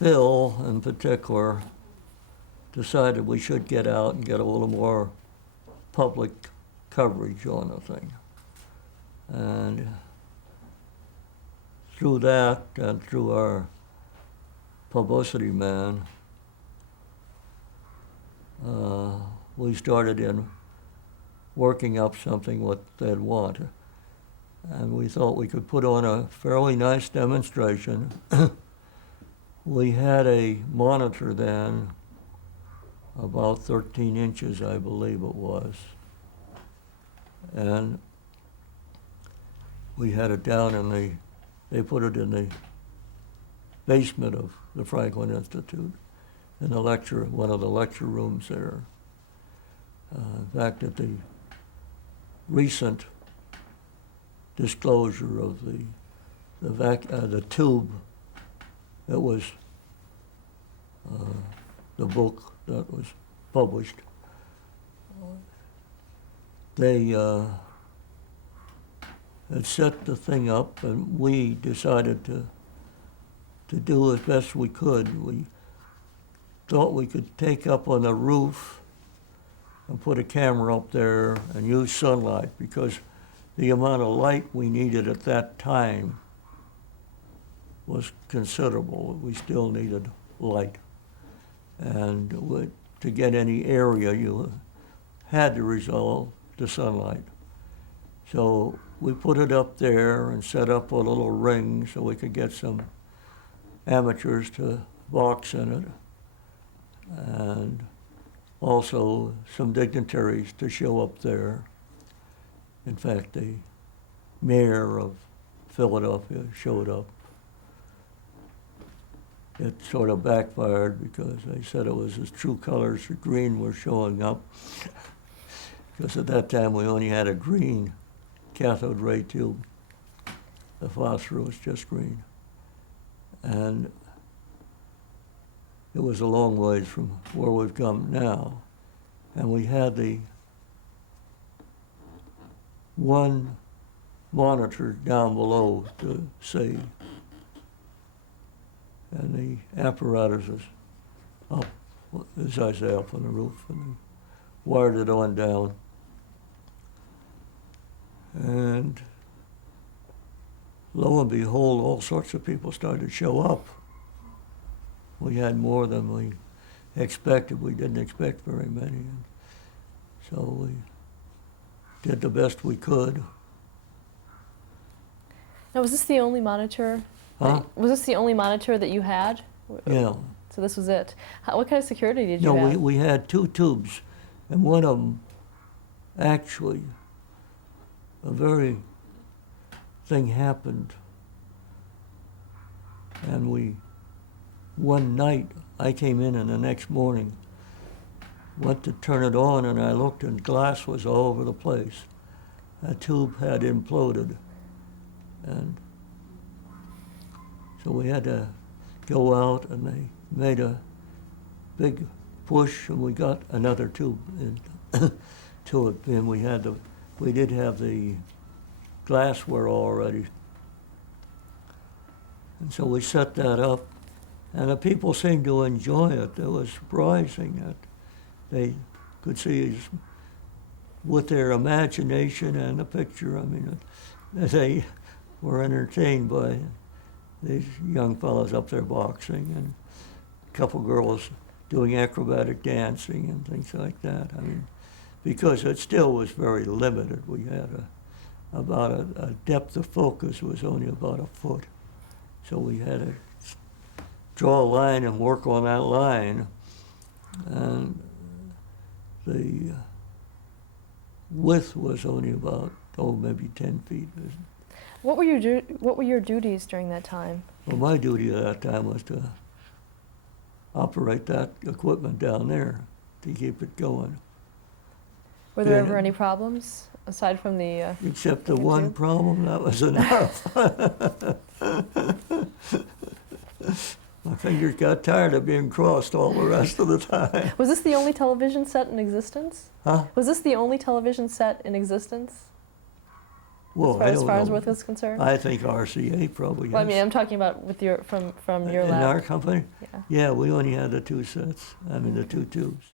Phil, in particular, decided we should get out and get a little more public coverage on the thing. And through that and through our publicity man, we started in working up something what they'd want. And we thought we could put on a fairly nice demonstration. We had a monitor then, about 13 inches, I believe it was. And we had it down in they put it in the basement of the Franklin Institute, in one of the lecture rooms there. In fact, at the recent disclosure of the tube that was the book that was published, they had set the thing up, and we decided to do as best we could. We thought we could take up on the roof and put a camera up there and use sunlight, because the amount of light we needed at that time was considerable. We still needed light. And to get any area, you had to resolve the sunlight. So we put it up there and set up a little ring so we could get some amateurs to box in it, and also some dignitaries to show up there. In fact, the mayor of Philadelphia showed up. It sort of backfired because they said it was his true colors, the green, were showing up. Because at that time we only had a green cathode ray tube. The phosphor was just green. And it was a long ways from where we've come now. And we had the one monitor down below to see. And the apparatus is up, as I say, up on the roof, and they wired it on down. And lo and behold, all sorts of people started to show up. We had more than we expected. We didn't expect very many. And so we did the best we could. Now, was this the only monitor? Huh? Was this the only monitor that you had? Yeah. So this was it. What kind of security did you No, have? we had two tubes, and one of them, actually, a very thing happened. And one night, I came in, and the next morning, went to turn it on, and I looked, and glass was all over the place. A tube had imploded. And so we had to go out, and they made a big push, and we got another tube to it. And we did have the glassware already. And so we set that up, and the people seemed to enjoy it. It was surprising that they could see with their imagination and the picture. I mean, they were entertained by these young fellows up there boxing, and a couple girls doing acrobatic dancing and things like that. I mean, because it still was very limited. We had about a depth of focus was only about a foot. So we had to draw a line and work on that line. And the width was only about, maybe 10 feet. What were your duties during that time? Well, my duty at that time was to operate that equipment down there to keep it going. Were there ever any problems aside from the? Except the one problem, that was enough. My fingers got tired of being crossed all the rest of the time. Was this the only television set in existence? Huh? Was this the only television set in existence? Well, I as don't far as know. width is concerned? I think RCA probably has. Well, I mean, I'm talking about with your, from your In lab. our company? Yeah. Yeah, we only had the two sets, I mean, the two tubes.